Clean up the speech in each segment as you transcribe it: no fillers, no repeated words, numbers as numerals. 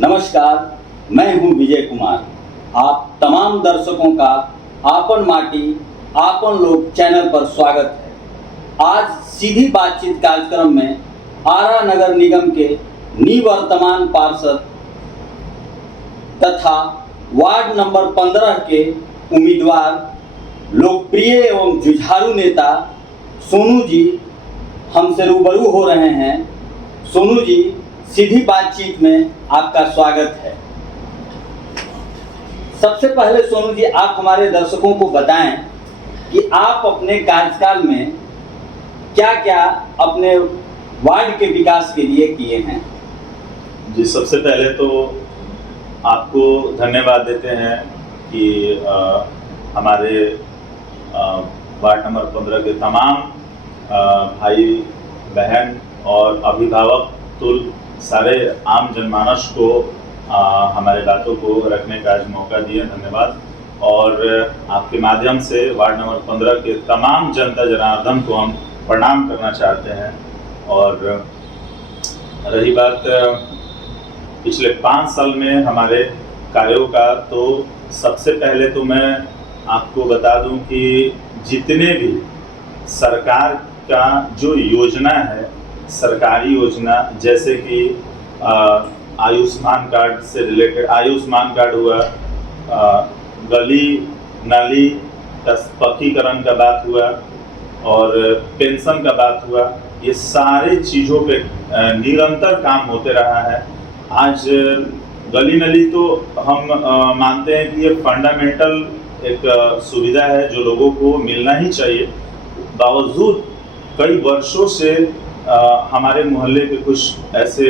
नमस्कार, मैं हूं विजय कुमार। आप तमाम दर्शकों का आपन माटी आपन लोग चैनल पर स्वागत है। आज सीधी बातचीत कार्यक्रम में आरा नगर निगम के निवर्तमान पार्षद तथा वार्ड नंबर 15 के उम्मीदवार, लोकप्रिय एवं जुझारू नेता सोनू जी हमसे रूबरू हो रहे हैं। सोनू जी, सीधी बातचीत में आपका स्वागत है। सबसे पहले सोनू जी, आप हमारे दर्शकों को बताएं कि आप अपने कार्यकाल में क्या क्या अपने वार्ड के विकास के लिए किए हैं। जी, सबसे पहले तो आपको धन्यवाद देते हैं कि हमारे वार्ड नंबर 15 के तमाम भाई बहन और अभिभावक तुल सारे आम जनमानस को हमारे बातों को रखने का आज मौका दिया, धन्यवाद। और आपके माध्यम से वार्ड नंबर 15 के तमाम जनता जनार्दन को हम प्रणाम करना चाहते हैं। और रही बात पिछले 5 साल में हमारे कार्यों का, तो सबसे पहले तो मैं आपको बता दूं कि जितने भी सरकार का जो योजना है, सरकारी योजना, जैसे कि आयुष्मान कार्ड से रिलेटेड, आयुष्मान कार्ड हुआ, गली नाली का पक्कीकरण का बात हुआ और पेंशन का बात हुआ, ये सारे चीज़ों पे निरंतर काम होते रहा है। आज गली नाली तो हम मानते हैं कि ये फंडामेंटल एक सुविधा है जो लोगों को मिलना ही चाहिए। बावजूद कई वर्षों से हमारे मोहल्ले के कुछ ऐसे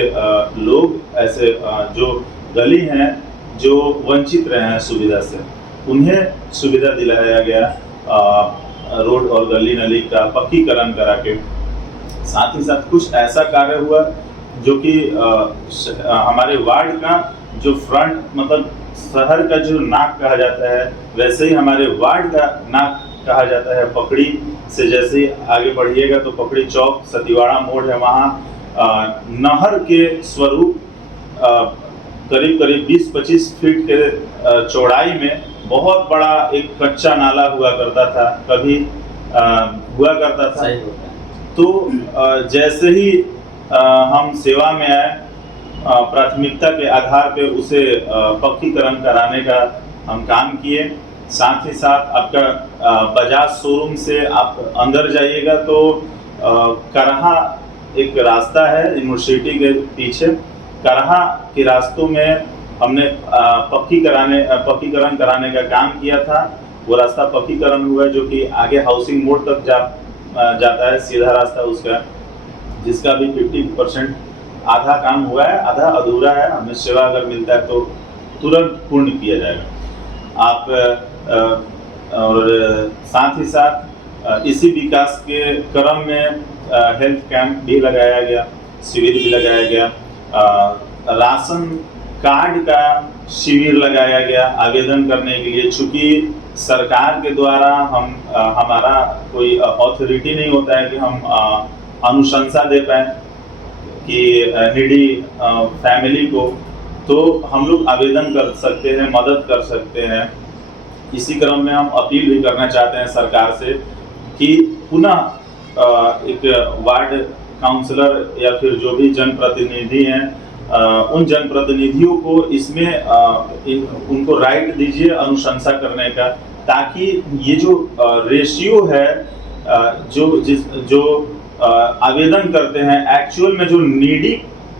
लोग, ऐसे जो गली हैं जो वंचित रहे हैं सुविधा से, उन्हें सुविधा दिलाया गया रोड और गली नाली का पक्कीकरण करा के। साथ ही साथ कुछ ऐसा कार्य हुआ जो कि हमारे वार्ड का जो फ्रंट, मतलब शहर का जो नाक कहा जाता है, वैसे ही हमारे वार्ड का नाक कहा जाता है। पकड़ी से जैसे ही आगे बढ़िएगा तो पकड़ी चौक सतीवाड़ा मोड़ है, वहाँ नहर के स्वरूप करीब करीब 20-25 फीट के चौड़ाई में बहुत बड़ा एक कच्चा नाला हुआ करता था, कभी हुआ करता था। तो जैसे ही हम सेवा में आए, प्राथमिकता के आधार पे उसे पक्कीकरण कराने का हम काम किए। साथ ही साथ आपका बजाज शोरूम से आप अंदर जाइएगा तो करहा एक रास्ता है यूनिवर्सिटी के पीछे, करहा के रास्तों में हमने पक्कीकरण कराने का काम किया था। वो रास्ता पक्कीकरण हुआ जो कि आगे हाउसिंग मोड़ तक जाता है, सीधा रास्ता उसका, जिसका भी 50% आधा काम हुआ है, आधा अधूरा है। हमें सेवा अगर मिलता है तो तुरंत पूर्ण किया जाएगा। आप और साथ ही साथ इसी विकास के क्रम में हेल्थ कैंप भी लगाया गया, शिविर भी लगाया गया, राशन कार्ड का शिविर लगाया गया आवेदन करने के लिए। चूँकि सरकार के द्वारा हमारा कोई अथॉरिटी नहीं होता है कि हम अनुशंसा दे पाए कि नीडी फैमिली को, तो हम लोग आवेदन कर सकते हैं, मदद कर सकते हैं। इसी क्रम में हम अपील भी करना चाहते हैं सरकार से कि पुनः एक वार्ड काउंसलर या फिर जो भी जनप्रतिनिधि हैं, उन जनप्रतिनिधियों को इसमें उनको राइट दीजिए अनुशंसा करने का, ताकि ये जो रेशियो है, जो आवेदन करते हैं, एक्चुअल में जो नीडी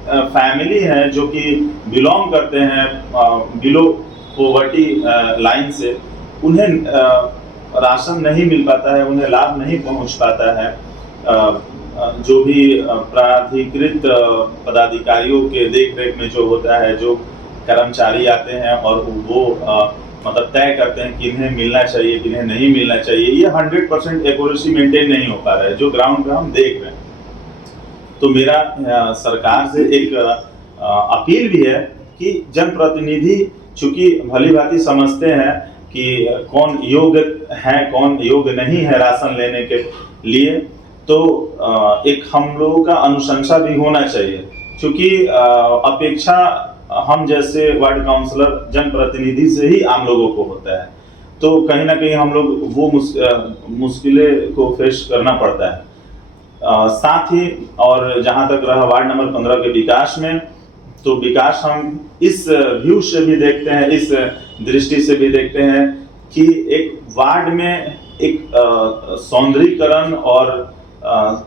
फैमिली है जो कि बिलोंग करते हैं बिलो पॉवर्टी लाइन से, उन्हें राशन नहीं मिल पाता है, उन्हें लाभ नहीं पहुंच पाता है। जो भी प्राधिकृत पदाधिकारियों के देखरेख में जो होता है, जो कर्मचारी आते हैं और वो मतलब तय करते हैं कि इन्हें मिलना चाहिए कि इन्हें नहीं मिलना चाहिए, ये 100% एक्यूरेसी मेंटेन नहीं हो पा रहा है जो ग्राउंड पे हम देख रहे हैं। तो मेरा सरकार से एक अपील भी है कि जनप्रतिनिधि चूंकि भली भांति समझते हैं कि कौन योग्य है कौन योग्य नहीं है राशन लेने के लिए, तो एक हम लोगों का अनुशंसा भी होना चाहिए, क्योंकि अपेक्षा हम जैसे वार्ड काउंसलर जनप्रतिनिधि से ही आम लोगों को होता है, तो कहीं ना कहीं हम लोग वो मुश्किलें को फेस करना पड़ता है। साथ ही और जहां तक रहा वार्ड नंबर 15 के विकास में, तो विकास हम इस व्यू से भी देखते हैं, इस दृष्टि से भी देखते हैं कि एक वार्ड में एक सौंदर्यीकरण और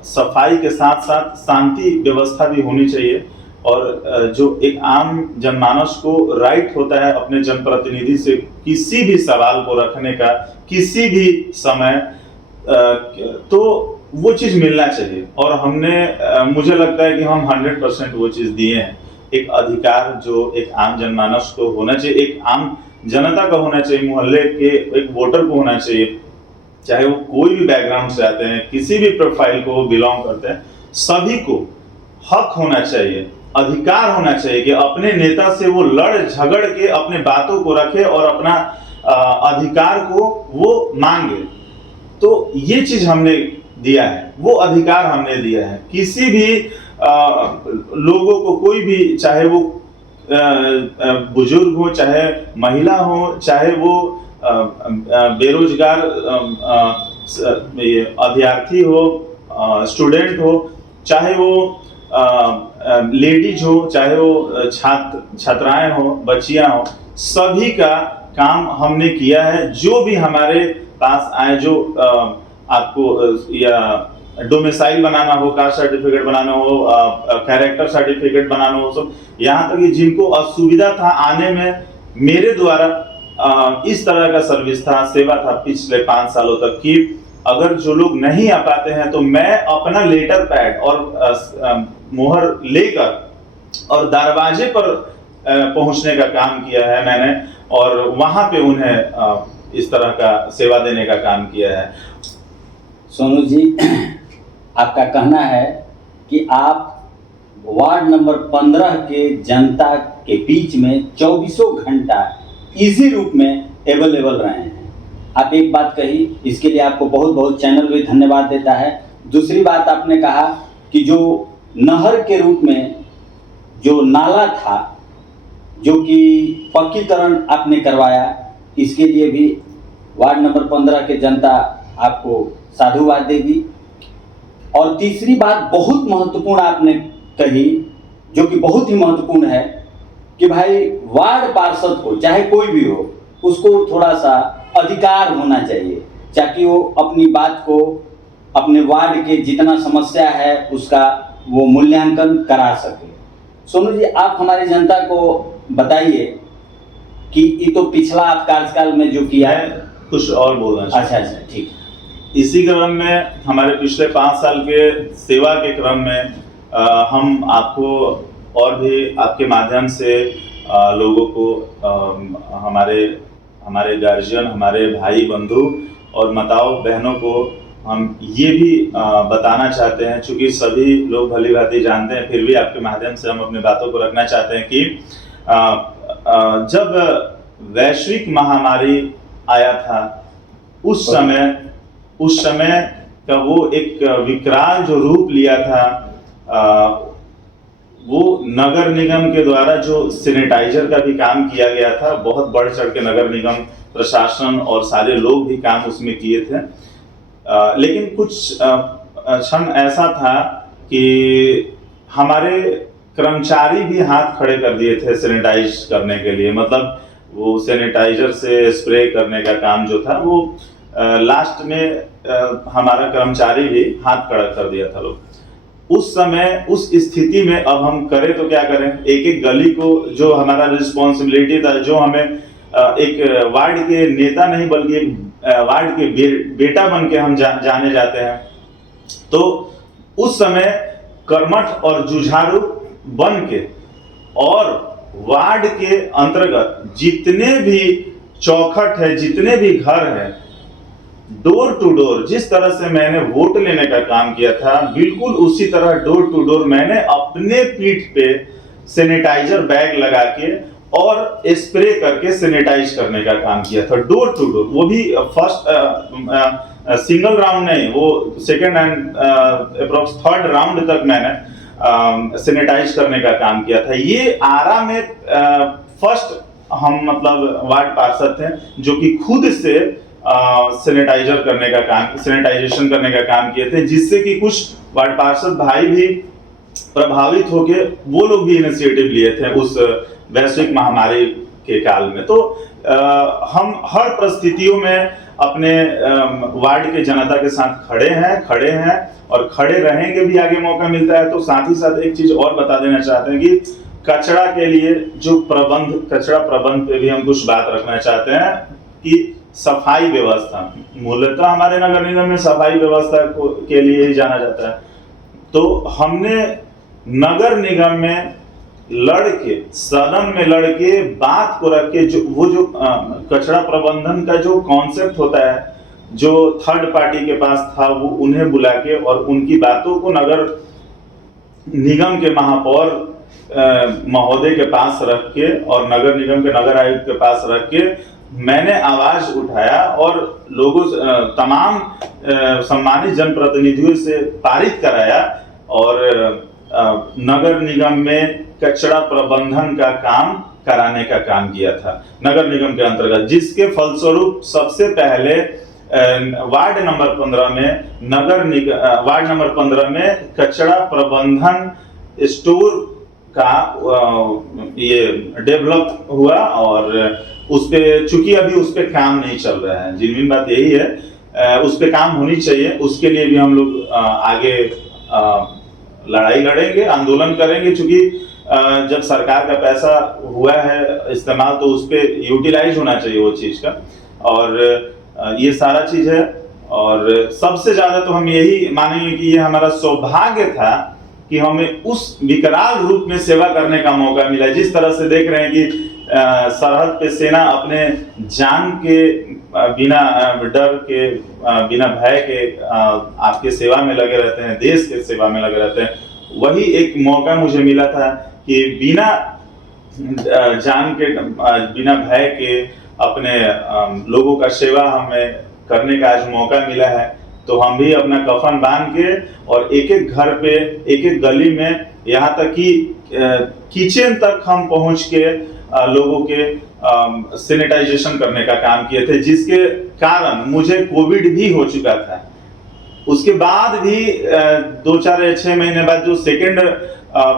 सफाई के साथ साथ शांति व्यवस्था भी होनी चाहिए, और जो एक आम जनमानस को राइट होता है अपने जनप्रतिनिधि से किसी भी सवाल को रखने का किसी भी समय, तो वो चीज मिलना चाहिए, और हमने मुझे लगता है कि हम 100% वो चीज दिए हैं। एक अधिकार जो एक आम जनमानस को होना चाहिए, एक आम जनता का होना चाहिए, मोहल्ले के एक वोटर को होना चाहिए, चाहे वो कोई भी बैकग्राउंड से आते हैं, किसी भी प्रोफाइल को वो बिलोंग करते हैं, सभी को हक होना चाहिए, अधिकार होना चाहिए कि अपने नेता से वो लड़ झगड़ के अपने बातों को रखे और अपना अधिकार को वो मांगे। तो ये चीज हमने दिया है, वो अधिकार हमने दिया है। किसी भी लोगों को, कोई भी, चाहे वो बुजुर्ग हो, चाहे महिला हो, चाहे वो बेरोजगार अभ्यर्थी हो, स्टूडेंट हो, चाहे वो लेडीज हो, चाहे वो छात्राएं हो, बच्चियां हो, सभी का काम हमने किया है। जो भी हमारे पास आए, जो आपको या डोमिसाइल बनाना हो, कास्ट सर्टिफिकेट बनाना हो, कैरेक्टर सर्टिफिकेट बनाना हो, सब यहाँ तक कि जिनको असुविधा था आने में, मेरे द्वारा इस तरह का सर्विस था, सेवा था पिछले 5 सालों तक की। अगर जो लोग नहीं आ पाते हैं तो मैं अपना लेटर पैड और मोहर लेकर और दरवाजे पर पहुंचने का काम किया है मैंने, और वहां पे उन्हें इस तरह का सेवा देने का काम किया है। सोनू जी, आपका कहना है कि आप वार्ड नंबर 15 के जनता के बीच में 24 घंटा इजी रूप में अवेलेबल रहे हैं। आप एक बात कही, इसके लिए आपको बहुत बहुत चैनल भी धन्यवाद देता है। दूसरी बात आपने कहा कि जो नहर के रूप में जो नाला था, जो कि पक्कीकरण आपने करवाया, इसके लिए भी वार्ड नंबर 15 के जनता आपको साधुवाद देगी। और तीसरी बात बहुत महत्वपूर्ण आपने कही, जो कि बहुत ही महत्वपूर्ण है, कि भाई वार्ड पार्षद को, चाहे कोई भी हो, उसको थोड़ा सा अधिकार होना चाहिए, ताकि वो अपनी बात को, अपने वार्ड के जितना समस्या है उसका वो मूल्यांकन करा सके। सोनू जी, आप हमारी जनता को बताइए कि ये तो पिछला आप कार्यकाल में जो किया है, कुछ और बोलना चाहिए। अच्छा, ठीक। इसी क्रम में हमारे पिछले 5 साल के सेवा के क्रम में हम आपको और भी आपके माध्यम से लोगों को, हमारे गार्जियन, हमारे भाई बंधु और माताओं बहनों को हम ये भी बताना चाहते हैं, चूंकि सभी लोग भली भांति जानते हैं, फिर भी आपके माध्यम से हम अपनी बातों को रखना चाहते हैं कि जब वैश्विक महामारी आया था, उस समय का वो एक विकराल जो रूप लिया था, वो नगर निगम के द्वारा जो सैनिटाइजर का भी काम किया गया था, बहुत बढ़ चढ़ के नगर निगम प्रशासन और सारे लोग भी काम उसमें किए थे। लेकिन कुछ क्षण ऐसा था कि हमारे कर्मचारी भी हाथ खड़े कर दिए थे सैनिटाइज करने के लिए, मतलब वो सैनिटाइजर से स्प्रे करने का काम जो था, वो लास्ट में हमारा कर्मचारी भी हाथ खड़ा कर दिया था लोग। उस समय, उस स्थिति में अब हम करें तो क्या करें? एक एक गली को, जो हमारा रिस्पॉन्सिबिलिटी था, जो हमें एक वार्ड के नेता नहीं बल्कि एक वार्ड के बेटा बन के हम जाने जाते हैं, तो उस समय कर्मठ और जुझारू बन के और वार्ड के अंतर्गत जितने भी चौखट है, जितने भी घर हैं, डोर टू डोर, जिस तरह से मैंने वोट लेने का काम किया था, बिल्कुल उसी तरह डोर टू डोर मैंने अपने पीठ पे सैनिटाइजर बैग लगा के और स्प्रे करके सैनिटाइज करने का काम किया था डोर टू डोर। वो भी फर्स्ट सिंगल राउंड नहीं, वो second and approx third round तक मैंने सैनिटाइज करने का काम किया था। ये आरा में फर्स्ट हम मतलब वार्ड पार्षद थे जो कि खुद से सैनिटाइजेशन करने का काम किए थे, जिससे कि कुछ वार्ड पार्षद भाई भी प्रभावित होके वो लोग भी इनिशिएटिव लिए थे उस वैश्विक महामारी के काल में। तो हम हर परिस्थितियों में अपने वार्ड के जनता के साथ खड़े हैं और खड़े रहेंगे भी आगे मौका मिलता है। तो साथ ही साथ एक चीज और बता देना चाहते हैं कि कचरा के लिए जो कचरा प्रबंध पे भी हम कुछ बात रखना चाहते हैं कि सफाई व्यवस्था, मूलतः हमारे नगर निगम में सफाई व्यवस्था के लिए ही जाना जाता है। तो हमने नगर निगम में लड़के, सदन में लड़के बात को रख के जो कचरा प्रबंधन का जो कॉन्सेप्ट होता है, जो थर्ड पार्टी के पास था, वो उन्हें बुला के और उनकी बातों को नगर निगम के महापौर महोदय के पास रख के और नगर निगम के नगर आयुक्त के पास रख के मैंने आवाज उठाया और लोगों तमाम सम्मानित जनप्रतिनिधियों से पारित कराया और नगर निगम में कचरा प्रबंधन का काम कराने का काम किया था नगर निगम के अंतर्गत, जिसके फलस्वरूप सबसे पहले वार्ड नंबर 15 में कचरा प्रबंधन स्टोर का ये डेवलप हुआ और उस पे चूंकि अभी उस पे काम नहीं चल रहा है, जिनमें बात यही है उस पे काम होनी चाहिए। उसके लिए भी हम लोग आगे लड़ाई लड़ेंगे, आंदोलन करेंगे, चूंकि जब सरकार का पैसा हुआ है इस्तेमाल तो उस पे यूटिलाइज होना चाहिए वो चीज का, और ये सारा चीज है। और सबसे ज्यादा तो हम यही मानेंगे कि ये हमारा सौभाग्य था कि हमें उस विकराल रूप में सेवा करने का मौका मिला। जिस तरह से देख रहे हैं कि सरहद पे सेना अपने जान के बिना डर के बिना भय के आपके सेवा में लगे रहते हैं, देश के सेवा में लगे रहते हैं। वही एक मौका मुझे मिला था कि बिना जान के बिना भय के अपने लोगों का सेवा हमें करने का आज मौका मिला है। तो हम भी अपना कफन बांध के और एक एक घर पे, एक एक गली में, यहाँ तक कि किचन तक हम पहुंच के लोगों के सैनिटाइजेशन करने का काम किए थे, जिसके कारण मुझे कोविड भी हो चुका था। उसके बाद भी 2-4-6 महीने बाद जो सेकेंड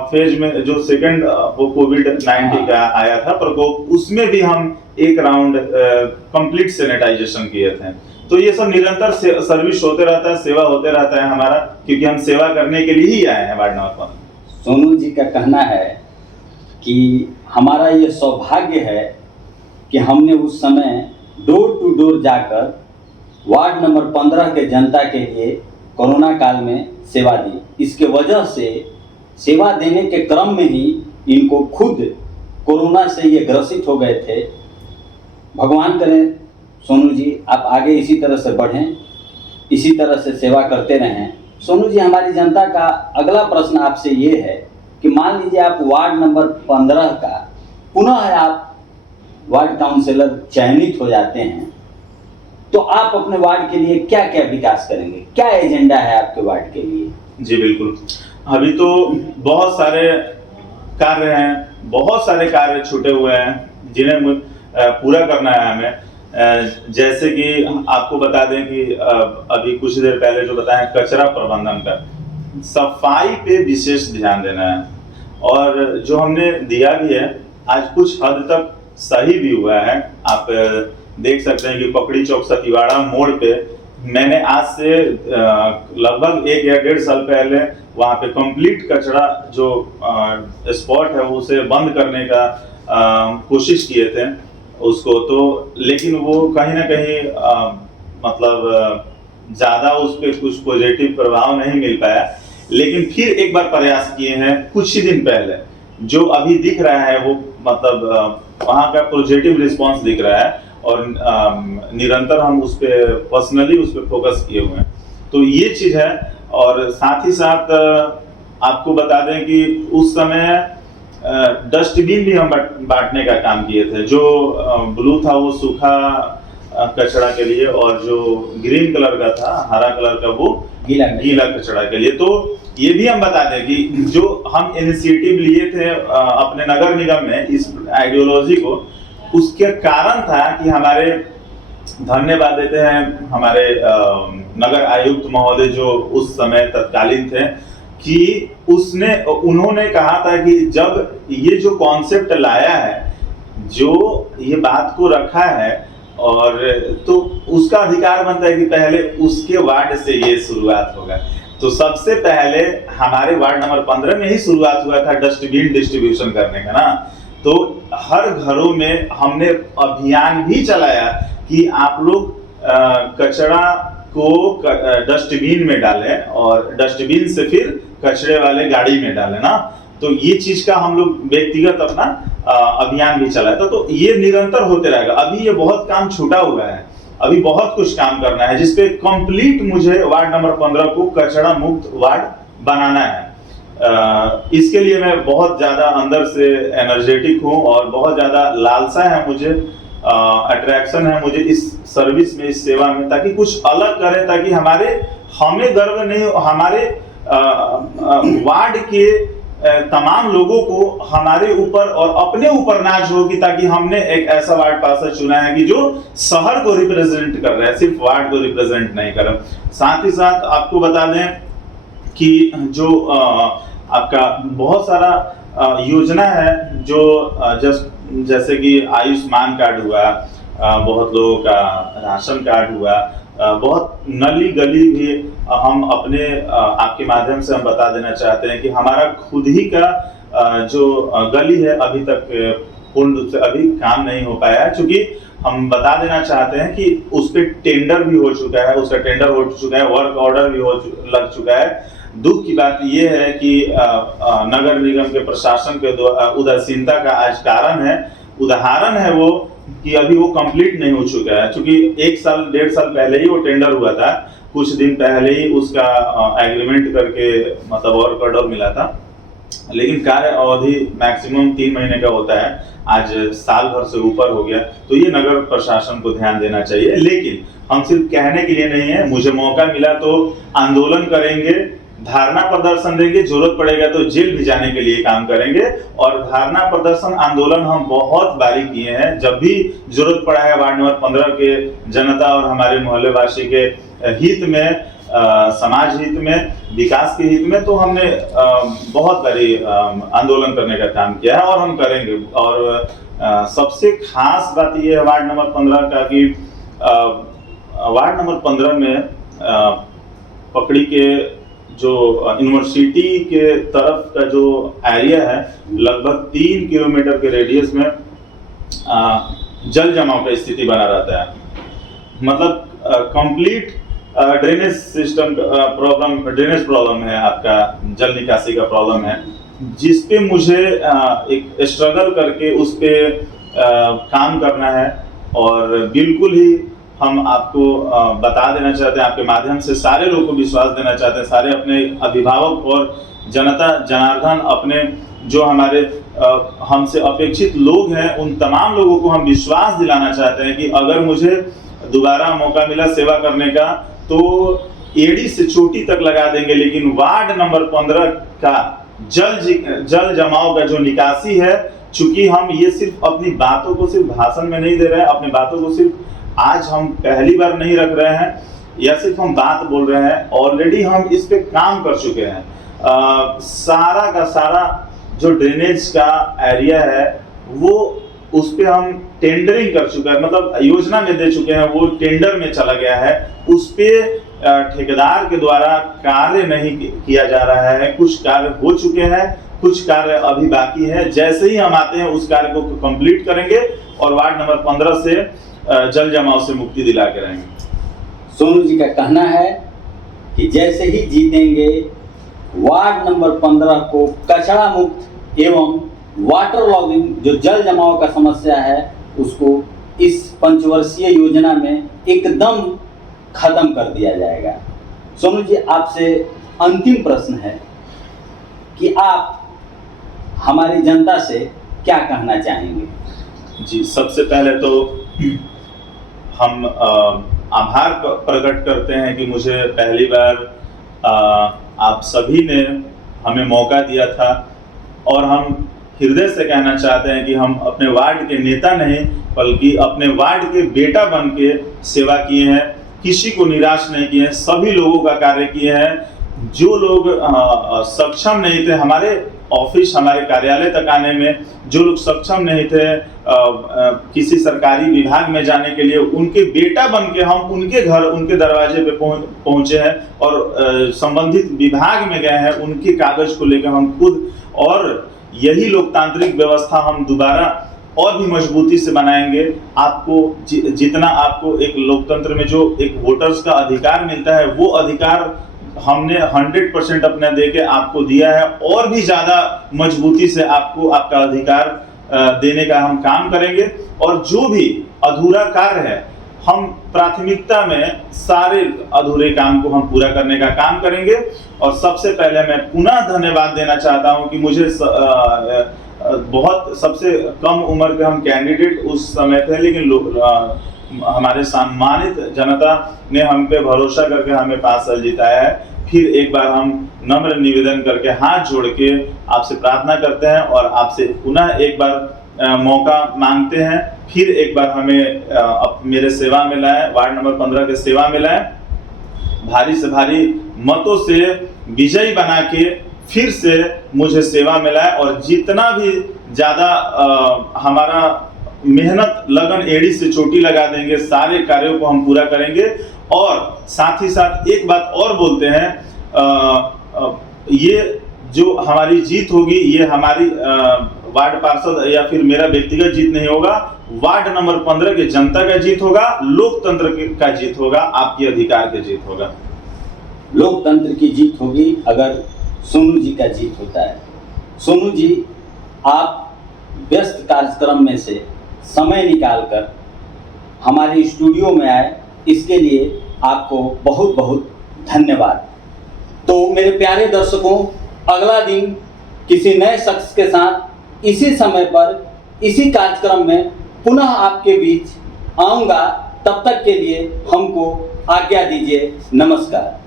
फेज में जो सेकेंड वो कोविड-19 का आया था प्रकोप, उसमें भी हम एक राउंड कंप्लीट सैनिटाइजेशन किए थे। तो ये सब निरंतर सर्विस होते रहता है, सेवा होते रहता है हमारा, क्योंकि हम सेवा करने के लिए ही आए हैं वार्ड नंबर 15। सोनू जी का कहना है कि हमारा ये सौभाग्य है कि हमने उस समय डोर टू डोर जाकर वार्ड नंबर 15 के जनता के लिए कोरोना काल में सेवा दी। इसके वजह से सेवा देने के क्रम में ही इनको खुद कोरोना से ये ग्रसित हो गए थे। भगवान करें सोनू जी आप आगे इसी तरह से बढ़ें, इसी तरह से सेवा करते रहें। सोनू जी, हमारी जनता का अगला प्रश्न आपसे ये है कि मान लीजिए आप वार्ड नंबर 15 का पुनः आप वार्ड काउंसिलर चयनित हो जाते हैं, तो आप अपने वार्ड के लिए क्या क्या विकास करेंगे? क्या एजेंडा है आपके वार्ड के लिए? जी बिल्कुल, अभी तो बहुत सारे कार्य हैं, बहुत सारे कार्य छूटे हुए हैं जिन्हें पूरा करना है हमें। जैसे कि आपको बता दें कि अभी कुछ देर पहले जो बताया कचरा प्रबंधन का, सफाई पे विशेष ध्यान देना है। और जो हमने दिया भी है आज कुछ हद तक सही भी हुआ है। आप देख सकते हैं कि पकड़ी चौक सतीवाड़ा मोड़ पे मैंने आज से लगभग 1 या 1.5 साल पहले वहाँ पे कंप्लीट कचरा जो स्पॉट है उसे बंद करने का कोशिश किए थे उसको, तो लेकिन वो कहीं ना कहीं मतलब ज़्यादा उस पर कुछ पॉजिटिव प्रभाव नहीं मिल पाया। लेकिन फिर एक बार प्रयास किए हैं कुछ ही दिन पहले, जो अभी दिख रहा है वो मतलब वहाँ का पॉजिटिव रिस्पांस दिख रहा है और निरंतर हम उस पर पर्सनली उस पर फोकस किए हुए हैं। तो ये चीज़ है। और साथ ही साथ आपको बता दें कि उस समय डस्टबिन भी हम बांटने का काम किए थे। जो ब्लू था वो सूखा कचरा के लिए, और जो ग्रीन कलर का था, हरा कलर का, वो गीला कचरा के लिए। तो ये भी हम बता दें कि जो हम इनिशिएटिव लिए थे अपने नगर निगम में इस आइडियोलॉजी को, उसके कारण था कि हमारे, धन्यवाद देते हैं हमारे नगर आयुक्त महोदय जो उस समय तत्कालीन थे, कि उन्होंने कहा था कि जब ये जो कॉन्सेप्ट लाया है, जो ये बात को रखा है, और तो उसका अधिकार बनता है कि पहले उसके वार्ड से ये शुरुआत होगा। तो सबसे पहले हमारे वार्ड नंबर 15 में ही शुरुआत हुआ था डस्टबिन डिस्ट्रीब्यूशन करने का ना। तो हर घरों में हमने अभियान भी चलाया कि आप लोग कचरा को डस्टबिन में डालें, और डस्टबिन से फिर कचरे वाले गाड़ी में डालें ना। तो ये चीज का हम लोग व्यक्तिगत अपना अभियान भी चलाया था। तो ये निरंतर होते रहेगा। अभी ये बहुत काम छूटा हुआ है, अभी बहुत कुछ काम करना है, जिसपे कंप्लीट मुझे वार्ड नंबर 15 को कचरा मुक्त वार्ड बनाना है। इसके लिए मैं बहुत ज्यादा अंदर से एनर्जेटिक हूँ, और बहुत ज्यादा लालसा है मुझे, अट्रैक्शन है मुझे इस सर्विस में, इस सेवा में, ताकि कुछ अलग करें, ताकि हमें गर्व नहीं, हमारे वार्ड के तमाम लोगों को हमारे ऊपर और अपने ऊपर नाज होगी, ताकि हमने एक ऐसा वार्ड पार्षद चुना है कि जो शहर को रिप्रेजेंट कर रहा है, सिर्फ वार्ड को रिप्रेजेंट नहीं कर रहा। साथ ही साथ आपको बता दें कि जो आपका बहुत सारा योजना है, जो जैसे कि आयुष्मान कार्ड हुआ, बहुत लोगों का राशन कार्ड हुआ, बहुत नली गली भी हम अपने आपके माध्यम से हम बता देना चाहते हैं कि हमारा खुद ही का जो गली है अभी तक पूर्ण रूप से अभी काम नहीं हो पाया है, क्योंकि हम बता देना चाहते हैं कि उस पर टेंडर भी हो चुका है, उसका टेंडर हो चुका है, वर्क ऑर्डर भी लग चुका है। दुख की बात यह है कि नगर निगम के प्रशासन के उदासीनता का आज कारण है, उदाहरण है वो, कि अभी वो कंप्लीट नहीं हो चुका है, क्योंकि 1 साल 1.5 साल पहले ही वो टेंडर हुआ था, कुछ दिन पहले ही उसका एग्रीमेंट करके मतलब वर्क ऑर्डर मिला था, लेकिन कार्य अवधि मैक्सिमम 3 महीने का होता है, आज साल भर से ऊपर हो गया। तो ये नगर प्रशासन को ध्यान देना चाहिए। लेकिन हम सिर्फ कहने के लिए नहीं है, मुझे मौका मिला तो आंदोलन करेंगे, धारणा प्रदर्शन देंगे, जरूरत पड़ेगा तो जेल भी जाने के लिए काम करेंगे। और धारणा प्रदर्शन आंदोलन हम बहुत बारी किए हैं, जब भी जरूरत पड़ा है वार्ड नंबर 15 के जनता और हमारे मोहल्ले वासी के हित में, समाज हित में, विकास के हित में, तो हमने बहुत बारी आंदोलन करने का काम किया है और हम करेंगे। और सबसे खास बात यह है वार्ड नंबर 15 का कि वार्ड नंबर 15 में पकड़ी के जो यूनिवर्सिटी के तरफ का जो एरिया है, लगभग 3 किलोमीटर के रेडियस में जल जमाव की स्थिति बना रहता है। मतलब complete drainage system problem, drainage problem है, आपका जल निकासी का प्रॉब्लम है, जिसपे मुझे एक स्ट्रगल करके उस पे काम करना है। और बिल्कुल ही हम आपको बता देना चाहते हैं, आपके माध्यम से सारे लोगों को विश्वास देना चाहते हैं, सारे अपने अभिभावक और जनता जनार्दन, अपने जो हमारे हमसे अपेक्षित लोग हैं, उन तमाम लोगों को हम विश्वास दिलाना चाहते हैं कि अगर मुझे दोबारा मौका मिला सेवा करने का तो एड़ी से चोटी तक लगा देंगे, लेकिन वार्ड नंबर 15 का जल जमाव का जो निकासी है, चूंकि हम ये सिर्फ अपनी बातों को सिर्फ भाषण में नहीं दे रहे हैं, अपनी बातों को सिर्फ आज हम पहली बार नहीं रख रहे हैं या सिर्फ हम बात बोल रहे हैं, ऑलरेडी हम इस पे काम कर चुके हैं। सारा का सारा जो ड्रेनेज का एरिया है वो उस पे हम टेंडरिंग कर चुके हैं, मतलब योजना में दे चुके हैं, वो टेंडर में चला गया है। उस पे ठेकेदार के द्वारा कार्य नहीं किया जा रहा है, कुछ कार्य हो चुके हैं, कुछ कार्य अभी बाकी है। जैसे ही हम आते हैं उस कार्य को कंप्लीट करेंगे और वार्ड नंबर 15 से जल जमाव से मुक्ति दिला के रहेंगे। सोनू जी का कहना है कि जैसे ही जीतेंगे वार्ड नंबर 15 को कचरा मुक्त एवं वाटर लॉगिंग, जो जल जमाव का समस्या है, उसको इस पंचवर्षीय योजना में एकदम खत्म कर दिया जाएगा। सोनू जी, आपसे अंतिम प्रश्न है कि आप हमारी जनता से क्या कहना चाहेंगे? जी, सबसे पहले तो हम आभार प्रकट करते हैं कि मुझे पहली बार आप सभी ने हमें मौका दिया था, और हम हृदय से कहना चाहते हैं कि हम अपने वार्ड के नेता नहीं बल्कि अपने वार्ड के बेटा बन के सेवा किए हैं, किसी को निराश नहीं किए हैं, सभी लोगों का कार्य किए हैं। जो लोग सक्षम नहीं थे हमारे ऑफिस, हमारे कार्यालय तक आने में, जो लोग सक्षम नहीं थे किसी सरकारी विभाग में जाने के लिए, उनके बेटा बन के हम उनके घर, उनके दरवाजे पे पहुंचे हैं और संबंधित विभाग में गए हैं, उनके कागज को लेकर हम खुद, और यही लोकतांत्रिक व्यवस्था हम दोबारा और भी मजबूती से बनाएंगे। आपको जितना आपको एक लोकतंत्र में जो एक वोटर्स का अधिकार मिलता है, वो अधिकार हमने 100% अपना देके आपको दिया है, और भी ज्यादा मजबूती से आपको आपका अधिकार देने का हम काम करेंगे। और जो भी अधूरा कार्य है, हम प्राथमिकता में सारे अधूरे काम को हम पूरा करने का काम करेंगे। और सबसे पहले मैं पुनः धन्यवाद देना चाहता हूं कि मुझे बहुत सबसे कम उम्र के हम कैंडिडेट उस समय थे, लेकिन हमारे सम्मानित जनता ने हम पे भरोसा करके हमें 5 साल जिताया है। फिर एक बार हम नम्र निवेदन करके हाथ जोड़ के आपसे प्रार्थना करते हैं और आपसे पुनः एक बार मौका मांगते हैं, फिर एक बार हमें मेरे सेवा में लाएं, वार्ड नंबर 15 के सेवा में लाएं, भारी से भारी मतों से विजयी बना के फिर से मुझे सेवा में लाएं, और जितना भी ज्यादा हमारा मेहनत लगन एड़ी से चोटी लगा देंगे, सारे कार्यों को हम पूरा करेंगे। और साथ ही साथ एक बात और बोलते हैं, ये जो हमारी जीत होगी, ये हमारी वार्ड पार्षद या फिर मेरा व्यक्तिगत जीत नहीं होगा, वार्ड नंबर 15 के जनता का जीत होगा, लोकतंत्र का जीत होगा, आपकी अधिकार का जीत होगा। लोकतंत्र की जीत होगी अगर सोनू जी का जीत होता है। सोनू जी, आप व्यस्त कार्यक्रम में से समय निकालकर हमारे स्टूडियो में आए, इसके लिए आपको बहुत बहुत धन्यवाद। तो मेरे प्यारे दर्शकों, अगला दिन किसी नए शख्स के साथ इसी समय पर इसी कार्यक्रम में पुनः आपके बीच आऊँगा। तब तक के लिए हमको आज्ञा दीजिए। नमस्कार।